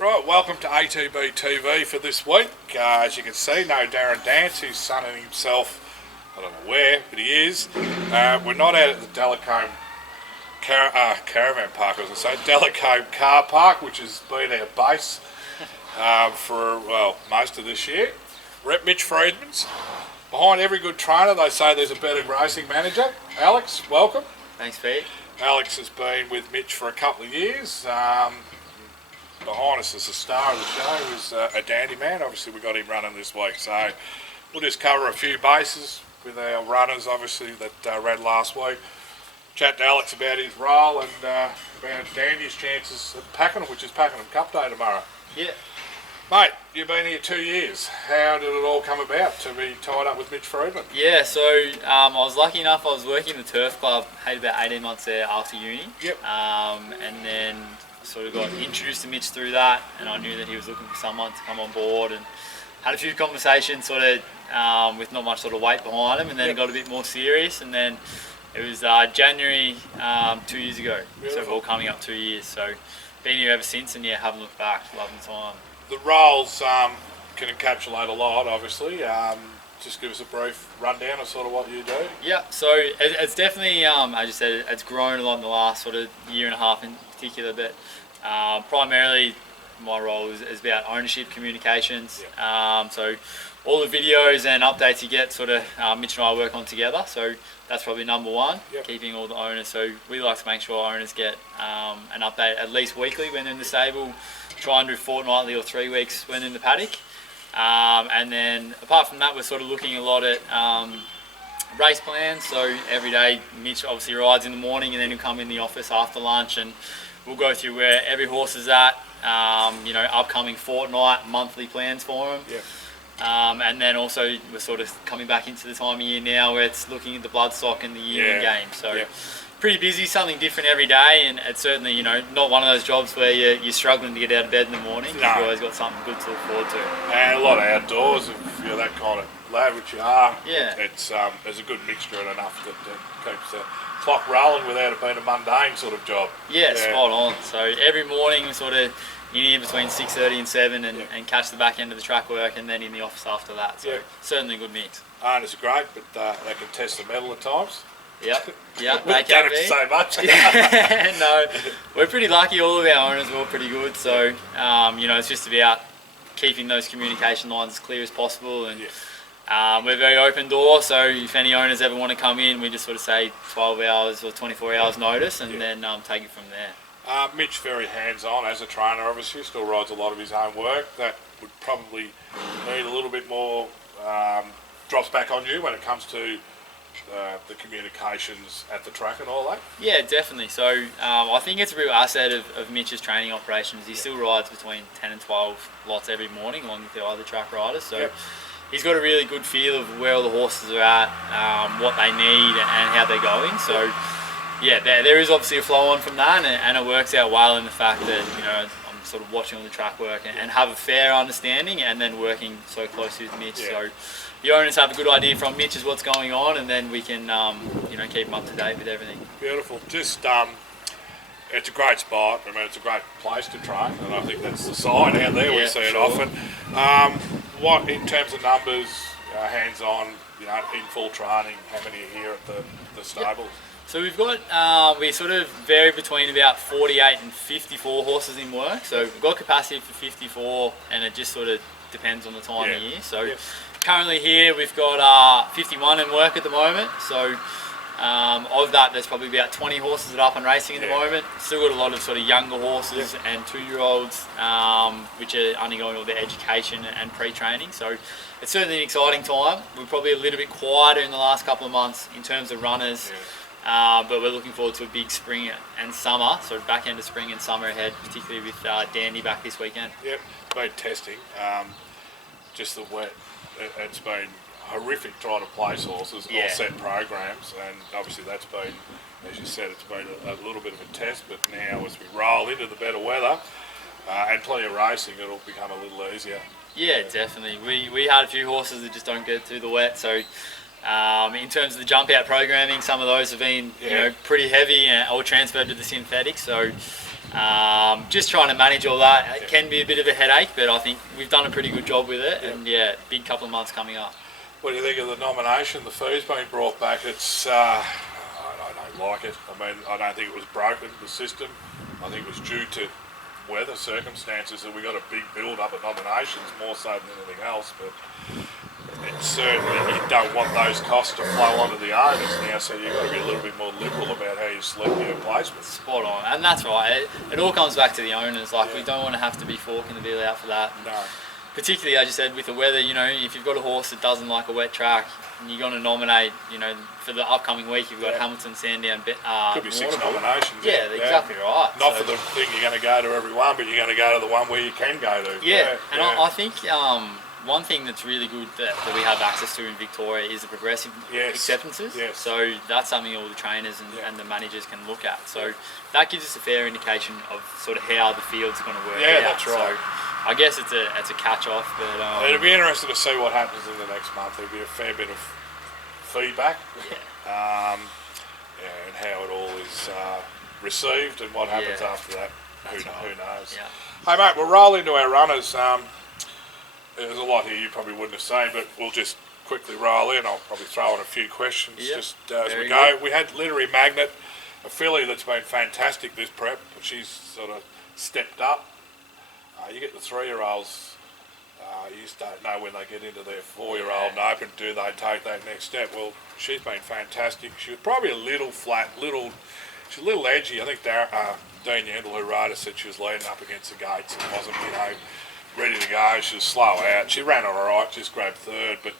Right, welcome to ATB TV for this week. As you can see, no Darren Dance, who's sunning himself, I don't know where, but he is. We're not out at the Delacombe caravan park, I was going to say, Delacombe car park, which has been our base for, well, most of this year. We're at Mitch Freedman's. Behind every good trainer, they say there's a better racing manager. Alex, welcome. Thanks, Pete. Alex has been with Mitch for a couple of years. Behind us is the star of the show, is a dandy man. Obviously, we got him running this week, so we'll just cover a few bases with our runners, obviously, that ran last week. Chat to Alex about his role and about Dandy's chances at Pakenham, which is Pakenham Cup Day tomorrow. Yeah. Mate, you've been here 2 years. How did it all come about to be tied up with Mitch Freedman? Yeah, so I was lucky enough, I was working in the turf club, had about 18 months there after uni. Yep. And then sort of got introduced to Mitch through that, and I knew that he was looking for someone to come on board, and had a few conversations sort of with not much sort of weight behind him, and then it got a bit more serious, and then it was January 2 years ago. Beautiful. So we're all coming up 2 years, so been here ever since, and yeah, haven't looked back, loving the time. The roles can encapsulate a lot, obviously. Just give us a brief rundown of sort of what you do. Yeah, so it's definitely, as you said, it's grown a lot in the last sort of year and a half in particular, but primarily my role is about ownership communications. Yep. So all the videos and updates you get sort of Mitch and I work on together, so that's probably number one, yep. Keeping all the owners. So we like to make sure owners get an update at least weekly when they're in the stable, try and do fortnightly or 3 weeks when in the paddock. And then apart from that, we're sort of looking a lot at race plans. So every day Mitch obviously rides in the morning, and then he'll come in the office after lunch, and we'll go through where every horse is at, upcoming fortnight, monthly plans for him. Yeah. And then also we're sort of coming back into the time of year now where it's looking at the bloodstock and the year-end game. So pretty busy, something different every day, and it's certainly, not one of those jobs where you're struggling to get out of bed in the morning. No. You've always got something good to look forward to. And a lot of outdoors, if you're that kind of lad, which you are. Yeah. It's there's a good mixture and enough that keeps the clock rolling without it being a mundane sort of job. Yeah, spot on. So every morning we sort of in here between 6:30 and 7 and catch the back end of the track work, and then in the office after that. So certainly a good mix. Owners are great, but they can test the metal at times. Yep, we don't have to say much. No, we're pretty lucky. All of our owners are all pretty good. So, it's just about keeping those communication lines as clear as possible. And we're very open door. So if any owners ever want to come in, we just sort of say 12 hours or 24 hours notice, and then take it from there. Mitch, very hands-on as a trainer, obviously, still rides a lot of his own work. That would probably need a little bit more drops back on you when it comes to the communications at the track and all that? Yeah, definitely. So I think it's a real asset of Mitch's training operations. He still rides between 10 and 12 lots every morning along with the other track riders. So he's got a really good feel of where all the horses are at, what they need and how they're going. So there is obviously a flow on from that, and it works out well in the fact that, I'm sort of watching all the track work and have a fair understanding, and then working so closely with Mitch. So the owners have a good idea from Mitch is what's going on, and then we can, keep them up to date with everything. Beautiful. Just, it's a great spot. I mean, it's a great place to train, and I think that's the sign out there. We see it often. What, in terms of numbers, hands-on, in full training, how many are here at the stables? So we've got, we sort of vary between about 48 and 54 horses in work. So we've got capacity for 54, and it just sort of depends on the time of year. So currently here we've got 51 in work at the moment. So of that, there's probably about 20 horses that are up and racing at the moment. Still got a lot of sort of younger horses and 2-year-olds, which are undergoing all their education and pre-training. So it's certainly an exciting time. We're probably a little bit quieter in the last couple of months in terms of runners. But we're looking forward to a big spring and summer, so back end of spring and summer ahead, particularly with Dandy back this weekend. Yep, been testing. Just the wet, it's been horrific trying to place horses or set programs, and obviously that's been, as you said, it's been a little bit of a test, but now as we roll into the better weather and plenty of racing, it'll become a little easier. Yeah, definitely. We had a few horses that just don't get through the wet, so in terms of the jump out programming, some of those have been pretty heavy or transferred to the synthetic. So Just trying to manage all that, it can be a bit of a headache, but I think we've done a pretty good job with it, and big couple of months coming up. What do you think of the nomination? The fee's been brought back. It's I don't like it. I mean, I don't think it was broken, the system. I think it was due to weather circumstances that we got a big build-up of nominations, more so than anything else, but it's certainly, you don't want those costs to flow onto the owners now, so you've got to be a little bit more liberal about how you select your placements. Spot on, and that's right. It all comes back to the owners. Like, we don't want to have to be forking the bill out for that. No. Particularly, as you said, with the weather, you know, if you've got a horse that doesn't like a wet track, and you're going to nominate, you know, for the upcoming week, you've got Hamilton, Sandown, could be 6 nominations. Yeah, exactly right. Not for the thing you're going to go to every one, but you're going to go to the one where you can go to. I think one thing that's really good that we have access to in Victoria is the progressive acceptances. Yes. So that's something all the trainers and the managers can look at. So that gives us a fair indication of sort of how the fields are going to work. Yeah, that's right. So I guess it's a catch-off, but it'll be interesting to see what happens in the next month. There'll be a fair bit of feedback, and how it all is received and what happens after that. Who knows? Yeah. Hey mate, we'll roll into our runners. There's a lot here you probably wouldn't have seen, but we'll just quickly roll in. I'll probably throw in a few questions just as we go. Good. We had Literary Magnet, a filly that's been fantastic this prep. She's sort of stepped up. You get the 3-year-olds, you just don't know when they get into their 4-year-old and open, do they take that next step? Well, she's been fantastic. She was probably a little flat, she's a little edgy. I think Dean Yandel, who rode her, said she was leading up against the gates and wasn't, ready to go. She was slow out. She ran all right, just grabbed third, but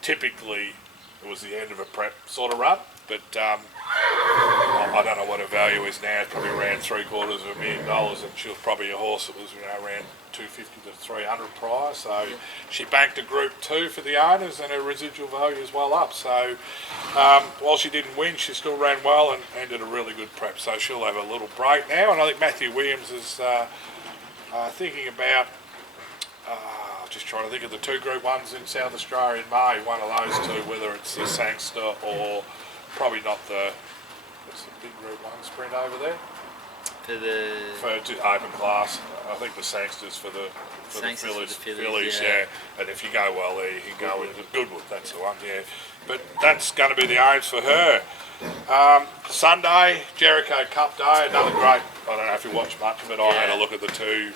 typically it was the end of a prep sort of run. But I don't know what her value is now. It probably ran $750,000, and she was probably a horse that was ran 250 to 300 prior. So she banked a Group 2 for the owners, and her residual value is well up. So while she didn't win, she still ran well and did a really good prep. So she'll have a little break now. And I think Matthew Williams is thinking about. Just trying to think of the 2 Group 1s in South Australia in May. One of those 2, whether it's the Sangster or probably not what's the big Group 1 sprint over there? For open class. I think the Sangster's for the fillies, And if you go well there, you can go into Goodwood, that's the one, But that's going to be the aims for her. Sunday, Jericho Cup Day, another great, I don't know if you watched much of it, I had a look at the two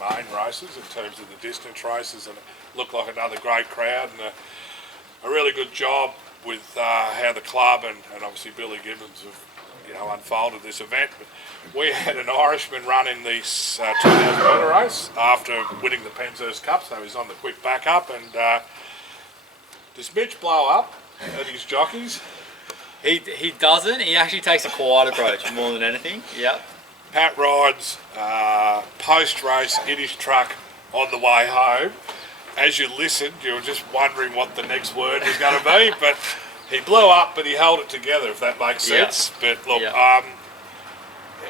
main races in terms of the distance races, and it looked like another great crowd and a really good job with how the club and obviously Billy Gibbons have unfolded this event. But we had an Irishman running this 2,000 metre race after winning the Penzhurst Cup, so he's on the quick backup. And does Mitch blow up at his jockeys? He doesn't. He actually takes a quiet approach more than anything. Yep. Pat rides post-race in his truck on the way home. As you listened, you were just wondering what the next word was going to be, but he blew up, but he held it together, if that makes sense. But look,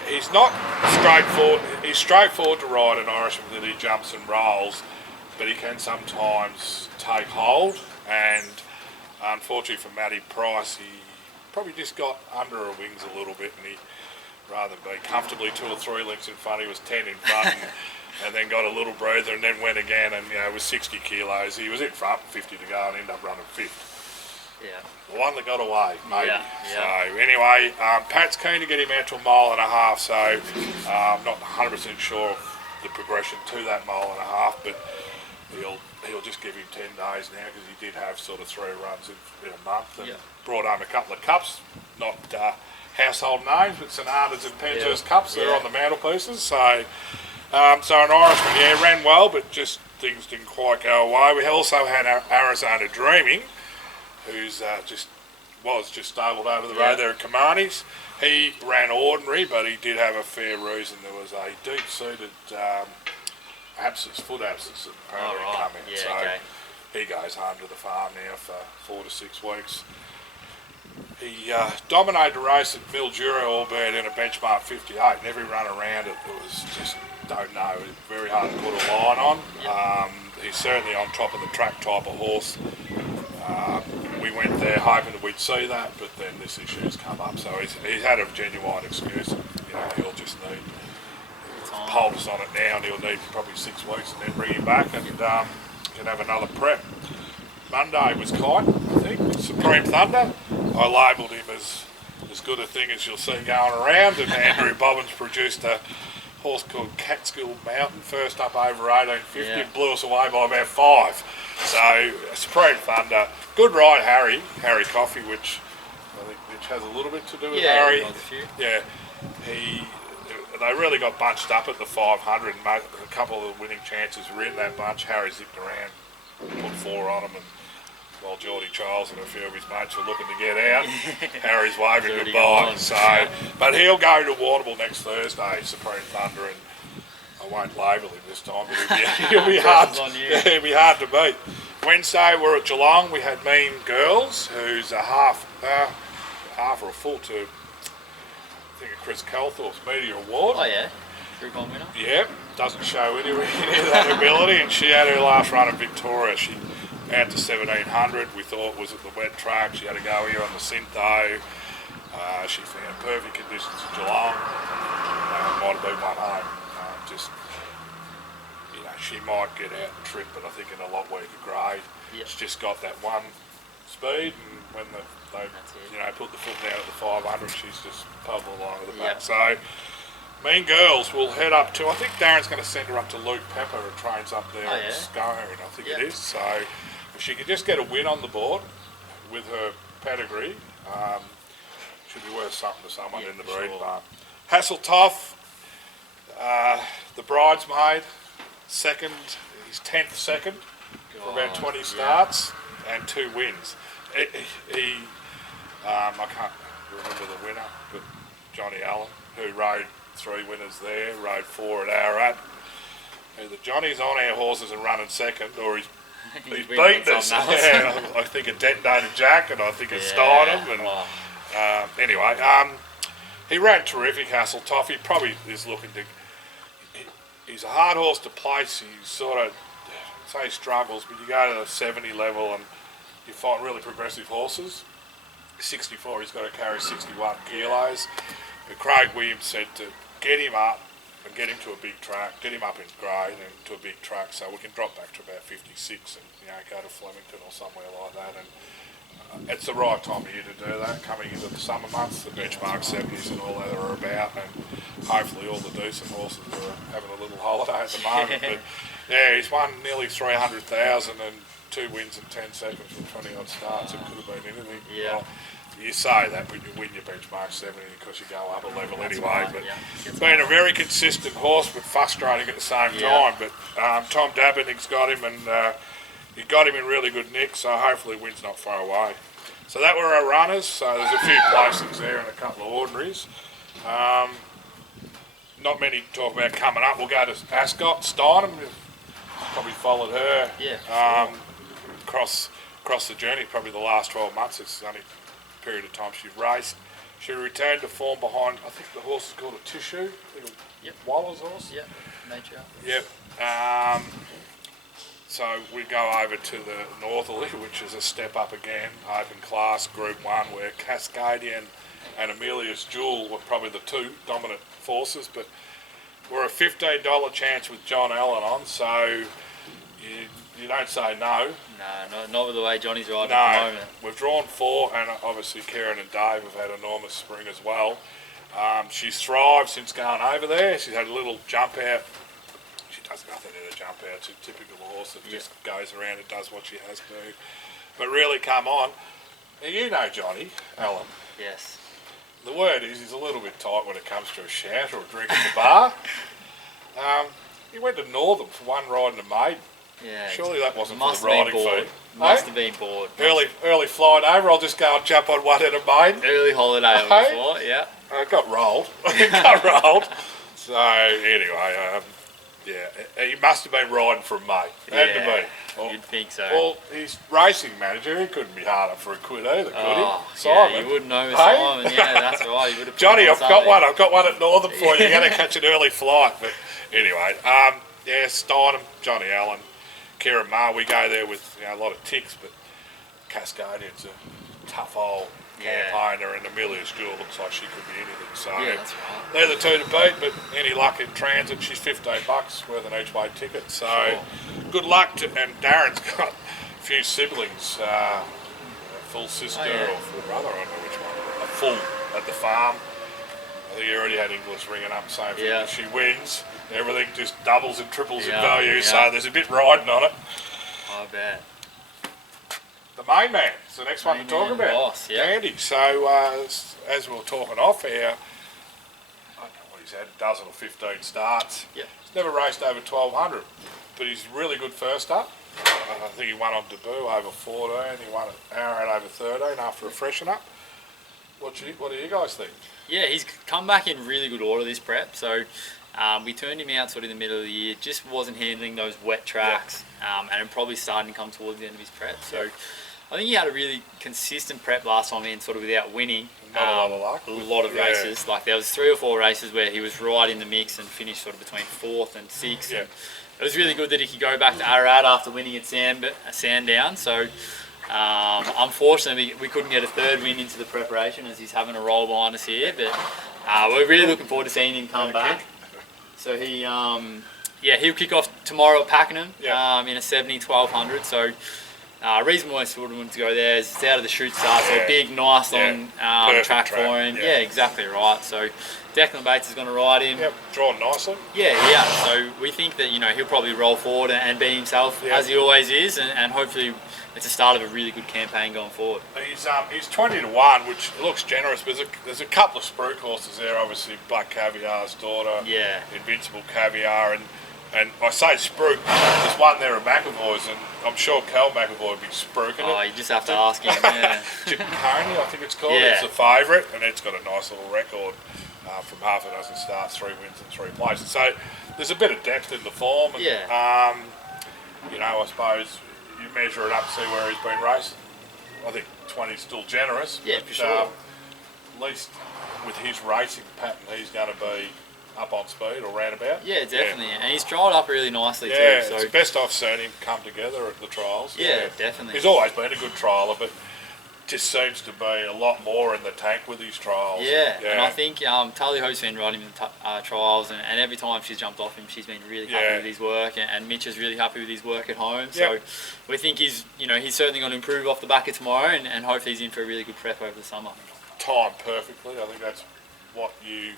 he's not straightforward. He's straightforward to ride an Irishman that he jumps and rolls, but he can sometimes take hold. And unfortunately for Matty Price, he probably just got under her wings a little bit, and he, rather than being comfortably 2 or 3 lengths in front, he was 10 in front, and then got a little breather, and then went again, and with 60 kilos, he was in front, 50 to go, and ended up running 5th. Yeah. The one that got away, maybe. Yeah. So anyway, Pat's keen to get him out to 1.5 miles, so I'm not 100% sure of the progression to that 1.5 miles, but he'll just give him 10 days now, because he did have sort of 3 runs in a month, and brought home a couple of cups, not household names, but Sonatas and Penzhurst Cups. They're on the mantelpieces. So an Irishman, ran well, but just things didn't quite go away. We also had Arizona Dreaming, who's just stabled over the road there at Kamani's. He ran ordinary, but he did have a fair reason. There was a deep-seated foot abscess that apparently come in. He goes home to the farm now for 4 to 6 weeks. He dominated the race at Mildura, albeit in a benchmark 58, and every run around it was just, don't know, it was very hard to put a line on. He's certainly on top of the track type of horse. We went there hoping that we'd see that, but then this issue's come up, so he's had a genuine excuse. He'll just need hold us on it now, and he'll need probably 6 weeks, and then bring him back, and can have another prep. Monday was Kite, I think, Supreme Thunder. I labelled him as good a thing as you'll see going around, and Andrew Bobbins produced a horse called Catskill Mountain, first up over 1850, and blew us away by about 5. So, Supreme Thunder, good ride, Harry Coffey, which I think Mitch has a little bit to do with Harry. Yeah, they really got bunched up at the 500, and a couple of the winning chances were in that bunch. Harry zipped around, put 4 on him, and while Geordie Charles and a few of his mates were looking to get out, Harry's waving goodbye. So, but he'll go to Warrnambool next Thursday, Supreme Thunder, and I won't label him this time, but he'll be hard. He'll be hard to beat. Wednesday we're at Geelong. We had Mean Girls, who's a half or a full to, I think, Chris Calthorpe's Media Award. Oh yeah, Group-1 winner. Yep, doesn't show any of that ability, and she had her last run at Victoria. She out to 1700, we thought was at the wet track. She had to go here on the Syntho. She found perfect conditions at Geelong. Might have been one home. She might get out and trip, but I think in a lot weaker grade. Yep. She's just got that one speed, and when they put the foot down at the 500, she's just puddling along with the back. So, Mean Girls will head up to, I think Darren's going to send her up to Luke Pepper, who trains up there at Scone, I think it is. So, if she can just get a win on the board with her pedigree, should be worth something to someone in the breed barn. Hasseltoff, the bridesmaid, second, his 10th second for about 20 starts and 2 wins. I can't remember the winner, but Johnny Allen, who rode 3 winners there, rode 4 at Ararat. Either Johnny's on our horses and running second, or he's beaten us. Yeah, I think a Detonated Jack, and I think a Steinem. And anyway, he ran terrific, Hasseltoff. He probably is looking to. He's a hard horse to place. He sort of, say, struggles, but you go to the 70 level and you find really progressive horses. 64, he's got to carry 61 kilos. But Craig Williams said to get him up and get him to a big track, get him up in grade and to a big track, so we can drop back to about 56 and go to Flemington or somewhere like that. And it's the right time of year to do that, coming into the summer months, the benchmark 70s and all that are about, and hopefully all the decent horses are having a little holiday at the moment. But yeah, he's won nearly 300,000 and 2 wins in 10 seconds from 20 odd starts. It could have been anything. Yeah. Well, you say that when you win your benchmark 70 because you go up a level anyway. But been a very consistent horse, but frustrating at the same time. But Tom Dabbening's got him, and he got him in really good nick, so hopefully win's not far away. So that were our runners. So there's a few placings there and a couple of ordinaries. Not many to talk about coming up. We'll go to Ascot, Steinem. Probably followed her across the journey, probably the last 12 months. It's the only period of time she's raced. She returned to form behind, I think the horse is called a Tissue. Waller's horse? Yep, nature. Yep. So we go over to the Northerly, which is a step up again, open class, Group 1, where Cascadian and Amelia's Jewel were probably the 2 dominant forces, but we're a $15 chance with John Allen on, so you don't say no. No, not with the way Johnny's riding at the moment. We've drawn 4, and obviously Kieran and Dave have had enormous spring as well. She's thrived since going over there. She's had a little jump out. She does nothing in a jump out. She's a typical horse that just goes around and does what she has to. But really come on. Now, you know Johnny Allen. Yes. The word is he's a little bit tight when it comes to a shout or a drink at the bar. He went to Northern for one ride in a maiden. Yeah, surely that wasn't for the riding fee. Must have been bored. Early flight over. I'll just go and jump on one in a maiden. Early holiday before, yeah. Got rolled. Got rolled. So anyway, he must have been riding for a mate. Had to be. You'd think so. Well, his racing manager, he couldn't be hard up for a quid either, could he? Simon. Yeah, you wouldn't know Simon. Yeah, that's right. You would have. Johnny, I've got one at Northern for you. You're going to catch an early flight. But anyway, Steinem, Johnny Allen, Kieran Marr. We go there with a lot of ticks, but Cascadian's a tough old campaigner, and Amelia Stewart looks like she could be anything. So Yeah, that's right. they're the two to beat, but any luck in transit, she's $15 worth an each way ticket. So good luck to, and Darren's got a few siblings, a full sister or full brother, I don't know which one, a full at the farm. I think you already had English ringing up saying if she wins, everything just doubles and triples in value, so there's a bit riding on it. I bet. The main man, it's the next one to talk about. Boss, Andy. So, as we were talking off air, I don't know what he's had, a dozen or 15 starts. Yeah. He's never raced over 1200, but he's really good first up. I think he won on debut over 14, he won at Arrowhead over 13 after a freshen up. What do you guys think? Yeah, he's come back in really good order this prep. So we turned him out sort of in the middle of the year, just wasn't handling those wet tracks, and probably starting to come towards the end of his prep. So I think he had a really consistent prep last time in, sort of without winning. Not a lot of luck. A lot of races. Like there was 3 or 4 races where he was right in the mix and finished sort of between 4th and 6th. Yeah. And it was really good that he could go back to Arrowhead after winning at Sandown. So unfortunately, we couldn't get a 3rd win into the preparation as he's having a roll behind us here. But we're really looking forward to seeing him come back. So he, he'll kick off tomorrow at Pakenham in a 70-1200. So reason why I sort of wanted to go there is it's out of the chute start, so a big, nice long track for him. Yeah, exactly right. So Declan Bates is going to ride him. Yep, drawn nicely. Yeah. So we think that he'll probably roll forward and be himself as he always is, and hopefully it's the start of a really good campaign going forward. He's 20 to 1, which looks generous. But there's a couple of Spruik horses there. Obviously, Black Caviar's daughter, Invincible Caviar, and I say Spruik. There's one there at McAvoy's, and I'm sure Cal McAvoy would be spruiking it. Oh, you just have to ask him. Yeah. Jim Coney, I think it's called. It's the favourite, and it's got a nice little record from half a dozen starts, 3 wins and 3 places. So there's a bit of depth in the form. And, I suppose you measure it up, see where he's been racing. I think 20 is still generous. Yeah, for sure. At least with his racing pattern, he's going to be up on speed or roundabout. Yeah, definitely. And he's trialled up really nicely too. So it's the best I've seen him come together at the trials. Yeah, definitely. He's always been a good trialer, but just seems to be a lot more in the tank with his trials. Yeah. And I think Tally Ho's been riding him in the trials, and every time she's jumped off him, she's been really happy with his work, and Mitch is really happy with his work at home. So we think he's certainly going to improve off the back of tomorrow, and hopefully he's in for a really good prep over the summer. Timed perfectly. I think that's what you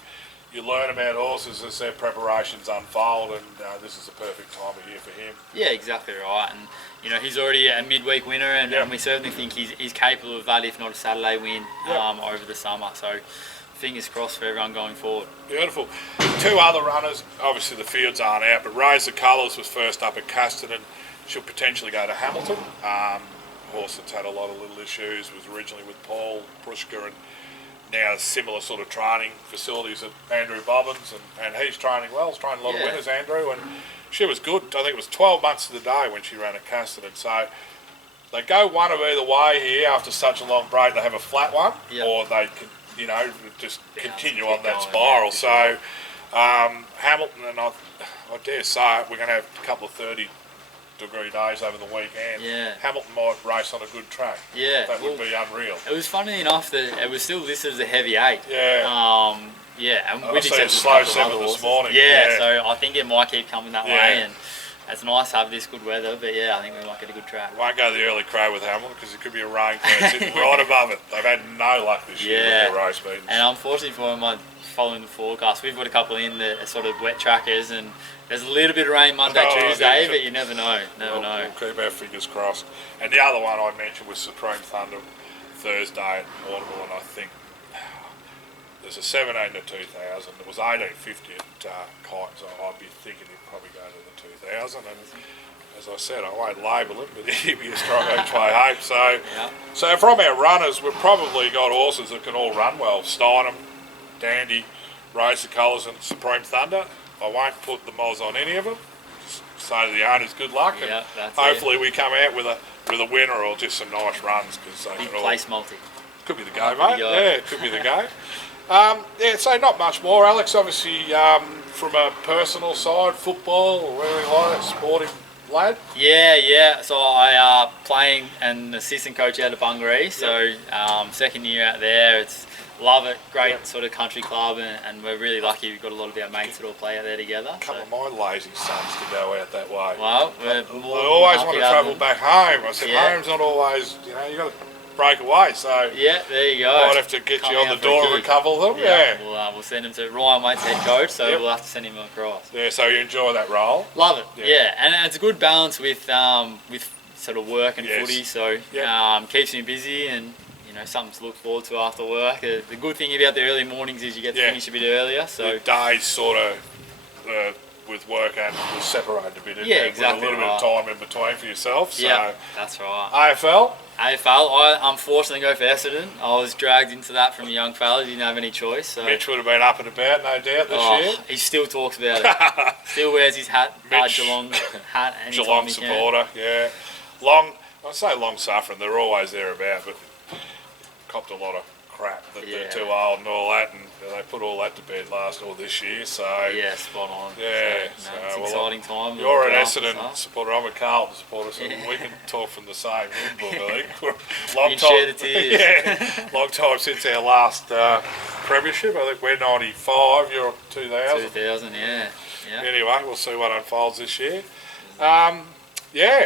learn about horses as their preparations unfold, and this is the perfect time of year for him. Yeah, exactly right. And he's already a midweek winner, and we certainly think he's capable of that, if not a Saturday win over the summer. So fingers crossed for everyone going forward. Beautiful. 2 other runners, obviously the fields aren't out, but Raise the Colours was first up at Casterton. She'll potentially go to Hamilton. Horse that's had a lot of little issues, was originally with Paul Prushka, and now similar sort of training facilities at Andrew Bobbins, and he's training well. He's training a lot of winners, Andrew, and she was good. I think it was 12 months to the day when she ran at Casterton. So they go one of either way here after such a long break. They have a flat one, or they can, just continue on that spiral. So Hamilton, and I dare say we're going to have a couple of 30-degree days over the weekend. Hamilton might race on a good track. That would be unreal. It was funny enough that it was still listed as a heavy 8. And I see a slow 7 this morning. So I think it might keep coming that way, and it's nice to have this good weather, but I think we might get a good track. Won't go the early crow with Hamilton because it could be a rain cloud sitting right above it. They've had no luck this year with their race meetings. And unfortunately for them, following the forecast, we've got a couple in that are sort of wet trackers, and there's a little bit of rain Monday, Tuesday, but you never know. We'll keep our fingers crossed. And the other one I mentioned was Supreme Thunder Thursday at Audible, and I think there's a 17 to 2000. It was 1850 at Kite, so I'd be thinking he'd probably go to the 2000. And as I said, I won't label him, but he'd be a strong each-way hope. So from our runners, we've probably got horses that can all run well. Steinem, Dandy, Raise the Colours, and Supreme Thunder. I won't put the moz on any of them. Just say to the owners, good luck, and hopefully we come out with a winner or just some nice runs, because they big place multi. Could be the go, mate. It could be the go. So not much more, Alex. Obviously, from a personal side, football or anything like that, sporting lad? Yeah. So I playing an assistant coach out of Mngr. So second year out there. Love it. Great sort of country club, and we're really lucky. We've got a lot of our mates that all play out there together. A couple of my lazy sons to go out that way. Well, I always want to travel back home. I said, home's not always, you got to break away. So yeah, there you go. Might have to get you on the door of a couple of them. Yeah. We'll send him to Ryan Waite's head coach, so we'll have to send him across. Yeah, so you enjoy that role? Love it. Yeah, and it's a good balance with sort of work and footy. So keeps me busy and. Something to look forward to after work. The good thing about the early mornings is you get to finish a bit earlier. So the days sort of with work and was separated a bit. Exactly. With a little bit of time in between for yourself. So yeah, that's right. AFL. I unfortunately go for Essendon. I was dragged into that from a young fella. Didn't have any choice. So. Mitch would have been up and about, no doubt, this year. He still talks about it. Still wears his hat, Geelong hat. Geelong supporter, yeah. I say long suffering. They're always there about, but copped a lot of crap that they're too old and all that, and they put all that to bed this year. So yeah, spot on. Yeah, so it's an exciting time. You're an Essendon supporter. I'm a Carlton supporter, so we can talk from the same book. I think. Long time. Share the tears. Long time since our last premiership. I think we're 95. You're 2000. 2000, yeah. Anyway, we'll see what unfolds this year.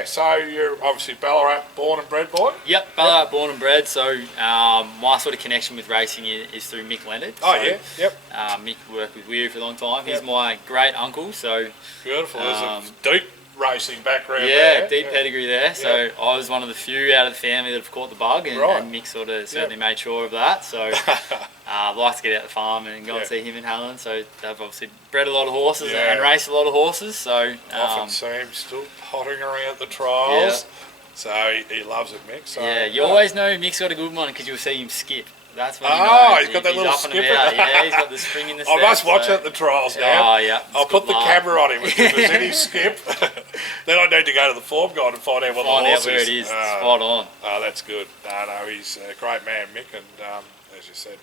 So you're obviously Ballarat born and bred boy? Yep, Ballarat born and bred. So my sort of connection with racing is through Mick Leonard. Mick worked with Weir for a long time. He's my great uncle. So beautiful. There's a deep racing background deep pedigree there. So I was one of the few out of the family that have caught the bug, and Mick sort of certainly made sure of that. So I'd like to get out the farm and go and see him and Helen. So they've obviously bred a lot of horses and raced a lot of horses. So often see him still potting around the trials. So he loves it, Mick. So you always know Mick's got a good one because you'll see him skip. That's when he's got that little skipper. He's got the spring in the step. I must watch at the trials now. I'll put the camera on him. If there's any skip, then I need to go to the form guide and find out what the horse is. Where it is. Spot on. Oh, that's good. No, he's a great man, Mick, and as you said,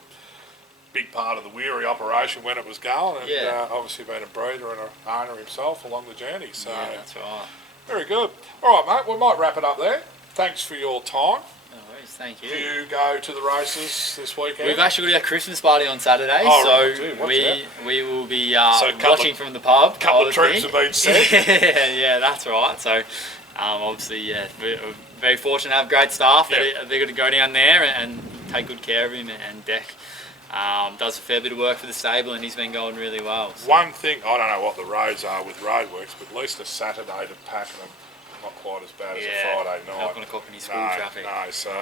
big part of the Weary operation when it was going, and obviously been a breeder and an owner himself along the journey. So that's right. Very good. All right, mate. We might wrap it up there. Thanks for your time. Thank you. Do you go to the races this weekend? We've actually got our Christmas party on Saturday, we will be watching from the pub. A couple of troops have been set. Yeah, that's right. So obviously, we're very fortunate to have great staff. They're going to go down there and take good care of him. And Deck does a fair bit of work for the stable, and he's been going really well. So. One thing, I don't know what the roads are with roadworks, but at least a Saturday to Pakenham. Not quite as bad as a Friday night. Not going to cop any school traffic. No, so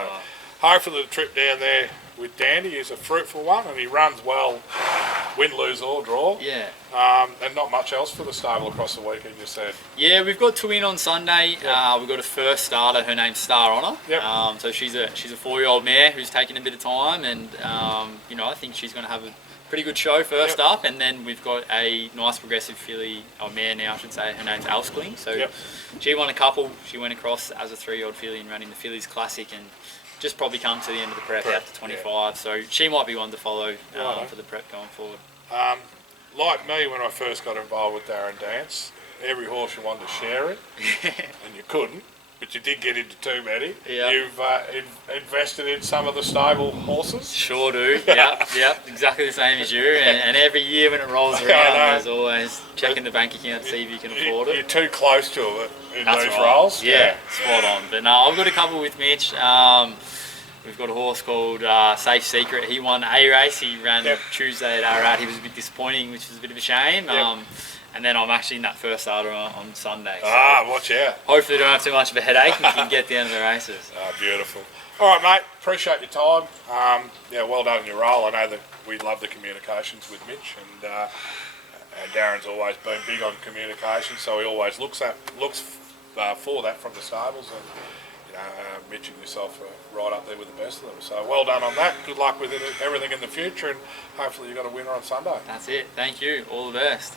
hopefully the trip down there with Dandy is a fruitful one, and he runs well, win, lose or draw. Yeah. And not much else for the stable across the weekend, you said. Yeah, we've got two in on Sunday. We've got a first starter. Her name's Star Honor. Yep. So she's a 4-year-old mare who's taken a bit of time, and I think she's going to have a pretty good show first up, and then we've got a nice progressive filly, or mare now I should say, her name's Alskling. So she won a couple. She went across as a 3-year-old filly and ran in the Fillies Classic, and just probably come to the end of the prep out to 25. So she might be one to follow for the prep going forward. Like me, when I first got involved with Darren Dance, every horse you wanted to share it, and you couldn't. But you did get into too many. Yep. You've invested in some of the stable horses. Sure do. Yep. Exactly the same as you. And every year when it rolls around, there's always checking the bank account to see if you can afford it. You're too close to it in That's those right. roles. Yeah, spot on. But no, I've got a couple with Mitch. We've got a horse called Safe Secret. He won a race. He ran Tuesday at Ararat. He was a bit disappointing, which was a bit of a shame. And then I'm actually in that first starter on Sunday. So watch out. Hopefully don't have too much of a headache and can get down to the races. Beautiful. All right, mate. Appreciate your time. Well done in your role. I know that we love the communications with Mitch, and Darren's always been big on communication, so he always looks for that from the stables, and Mitch and yourself are right up there with the best of them. So well done on that. Good luck with everything in the future, and hopefully you've got a winner on Sunday. That's it. Thank you. All the best.